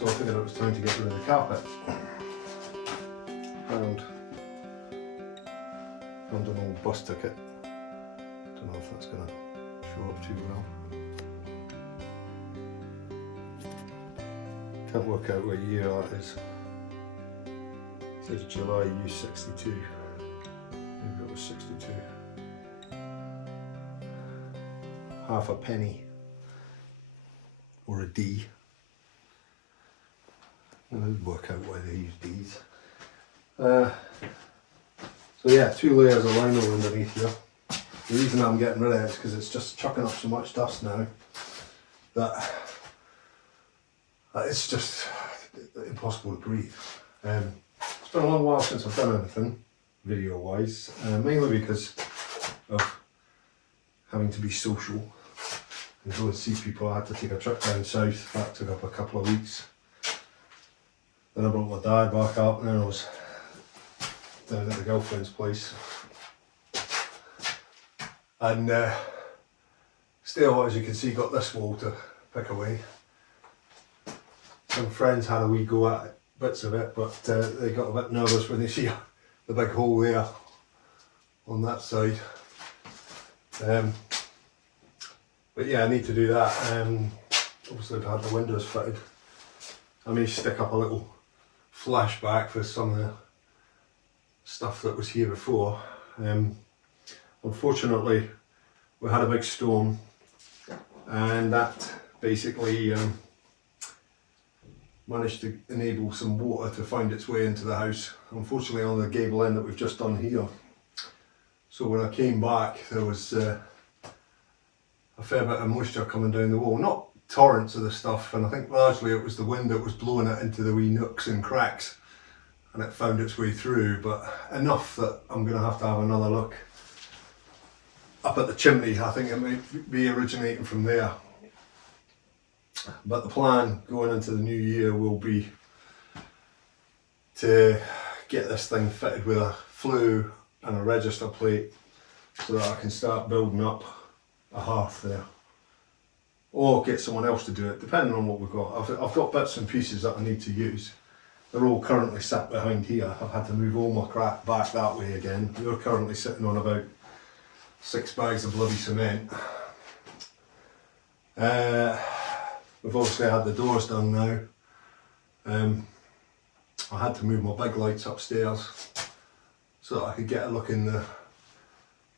So I figured it was time to get rid of the carpet. And an old bus ticket. Don't know if that's going to show up too well. Can't work out what year that is. It says July U62. Maybe it was 62. Half a penny. Or a D. I'll work out why they use D's. So yeah, 2 layers of lino underneath here. The reason I'm getting rid of it is because it's just chucking up so much dust now that it's just impossible to breathe. It's been a long while since I've done anything video wise, mainly because of having to be social and go and see people. I had to take a trip down south, that took up a couple of weeks. Then I brought my dad back up, and then I was down at the girlfriend's place. And still, as you can see, got this wall to pick away. Some friends had a wee go at it, bits of it, but they got a bit nervous when they see the big hole there on that side. But yeah, I need to do that. Obviously I've had the windows fitted. I may stick up a little flashback for some of the stuff that was here before. Unfortunately, we had a big storm, and that basically managed to enable some water to find its way into the house. Unfortunately, on the gable end that we've just done here. So when I came back, there was a fair bit of moisture coming down the wall. Not torrents of the stuff, and I think largely it was the wind that was blowing it into the wee nooks and cracks, and it found its way through, but enough that I'm going to have another look up at the chimney. I think it might be originating from there. But the plan going into the new year will be to get this thing fitted with a flue and a register plate so that I can start building up a hearth there. Or get someone else to do it, depending on what we've got. I've got bits and pieces that I need to use. They're all currently sat behind here. I've had to move all my crap back that way again. We're currently sitting on about 6 bags of bloody cement. We've obviously had the doors done now. I had to move my big lights upstairs so that I could get a look in the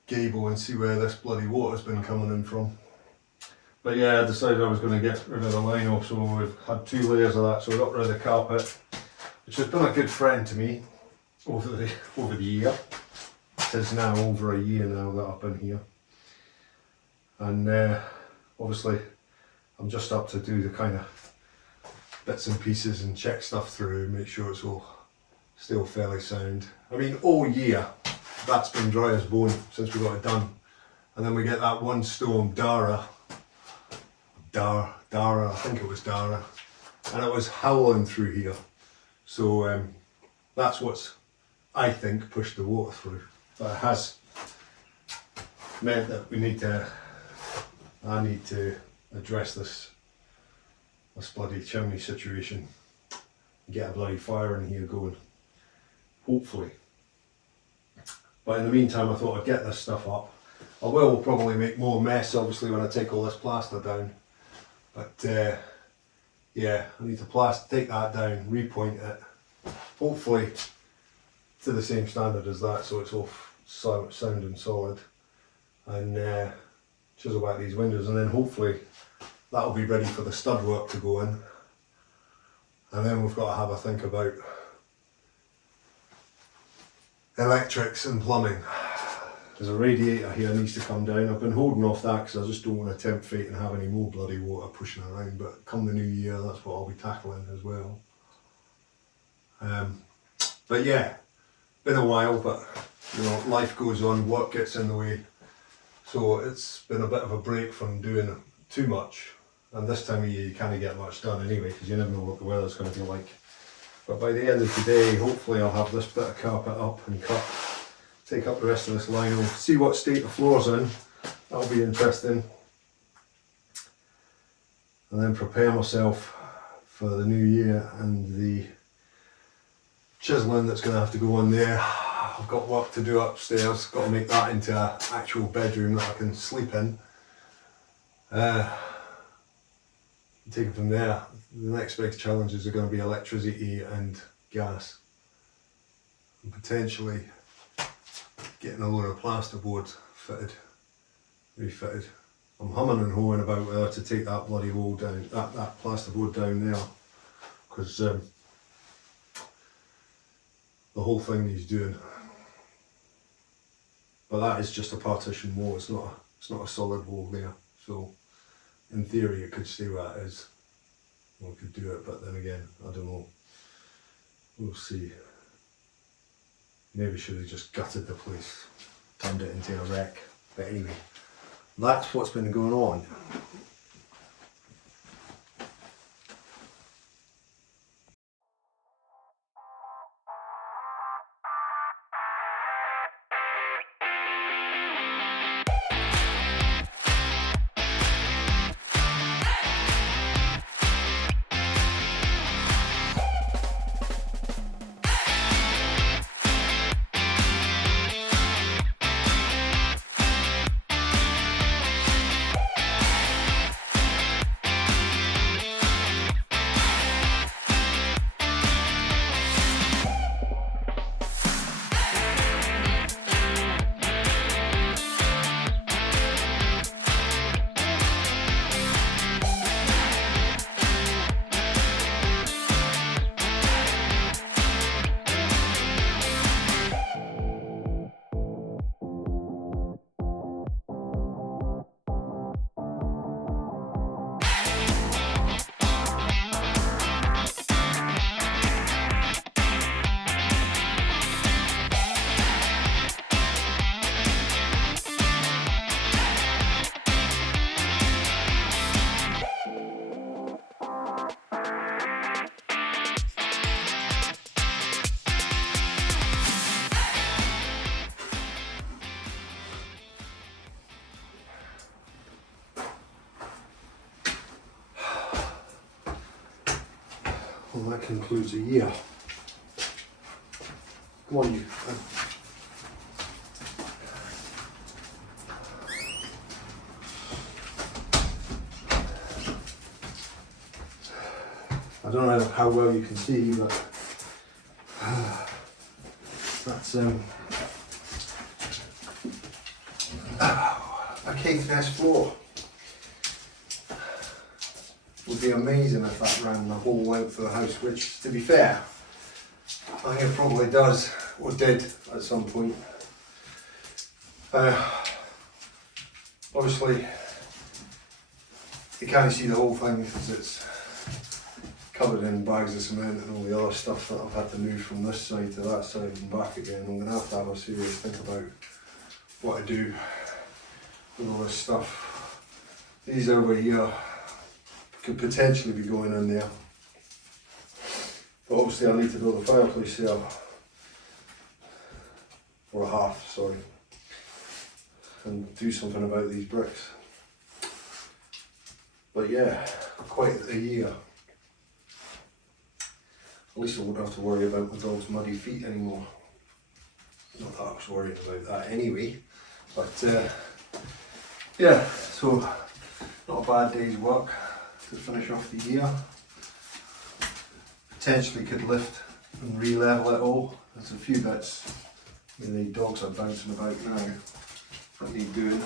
gable and see where this bloody water's been coming in from. But yeah, I decided I was going to get rid of the lino, so we've had 2 layers of that. So we got rid of the carpet, which has been a good friend to me over the year. It is now over a year now that I've been here, and obviously I'm just up to do the kind of bits and pieces and check stuff through, make sure it's all still fairly sound. I mean, all year that's been dry as bone since we got it done, and then we get that one storm, Dara, I think it was Dara, and it was howling through here. So that's what's, I think, pushed the water through. But it has meant that I need to address this bloody chimney situation and get a bloody fire in here going, hopefully. But in the meantime, I thought I'd get this stuff up. I will probably make more mess, obviously, when I take all this plaster down. But yeah, I need to take that down, repoint it, hopefully to the same standard as that, so it's all sound and solid, and chisel back these windows, and then hopefully that'll be ready for the stud work to go in. And then we've got to have a think about electrics and plumbing. There's a radiator here that needs to come down. I've been holding off that because I just don't want to tempt fate and have any more bloody water pushing around, but come the new year, that's what I'll be tackling as well. But yeah, been a while, but you know, life goes on, work gets in the way, so it's been a bit of a break from doing too much. And this time of year you can't get much done anyway, because you never know what the weather's going to be like. But by the end of today, hopefully I'll have this bit of carpet up and cut, take up the rest of this lino, see what state the floor's in. That'll be interesting. And then prepare myself for the new year, and the chiseling that's going to have to go on there. I've got work to do upstairs, got to make that into an actual bedroom that I can sleep in. Take it from there. The next big challenges are going to be electricity and gas, and potentially getting a load of plasterboard refitted. I'm humming and hawing about whether to take that bloody wall down, that plasterboard down there, because the whole thing needs doing. But that is just a partition wall. It's not a solid wall there. So in theory, it could stay where it is. We could do it, but then again, I don't know. We'll see. Maybe should have just gutted the place, turned it into a wreck. But anyway, that's what's been going on. Well, that concludes a year. Come on, you. I don't know how well you can see, but that's a cake nest floor. Would be amazing if that ran the whole length of the house, which, to be fair, I think it probably does, or did at some point. Obviously, you can't see the whole thing because it's covered in bags of cement and all the other stuff that I've had to move from this side to that side and back again. I'm going to have a serious think about what I do with all this stuff. These over here could potentially be going in there, but obviously I need to build a fireplace there, or a hearth, sorry, and do something about these bricks. But yeah, quite a year. At least I won't have to worry about my dog's muddy feet anymore. Not that I was worried about that anyway, but yeah, so not a bad day's work to finish off the year. Potentially could lift and re-level it all. There's a few bits where the dogs are bouncing about now that need doing.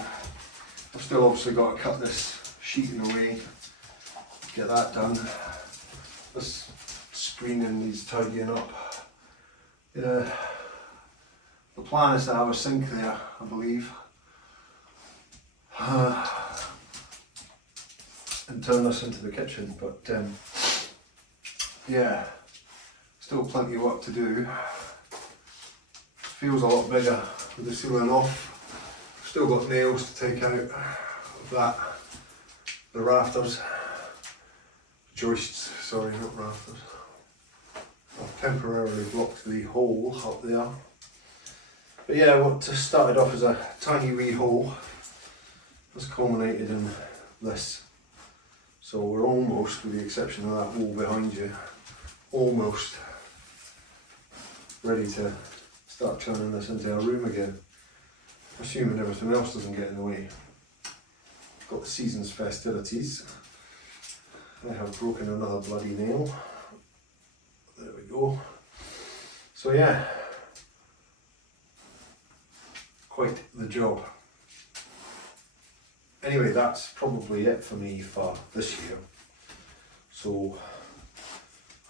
I've still obviously got to cut this sheeting away, get that done. This screening needs tidying up. The plan is to have a sink there, I believe. And turn this into the kitchen, but yeah, still plenty of work to do. Feels a lot bigger with the ceiling off. Still got nails to take out of that, the rafters, joists, sorry, not rafters. I've temporarily blocked the hole up there. But yeah, what started off as a tiny wee hole has culminated in this. So we're almost, with the exception of that wall behind you, almost ready to start turning this into a room again, assuming everything else doesn't get in the way. Got the season's festivities. I have broken another bloody nail. There we go. So yeah, quite the job. Anyway, that's probably it for me for this year. So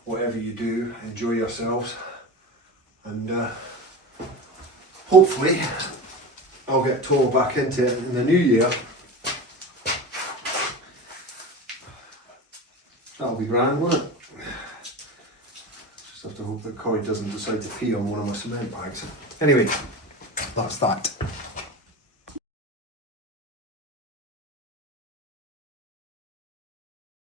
whatever you do, enjoy yourselves, and hopefully I'll get tore back into it in the new year. That'll be grand, won't it? Just have to hope that Corey doesn't decide to pee on one of my cement bags. Anyway, that's that.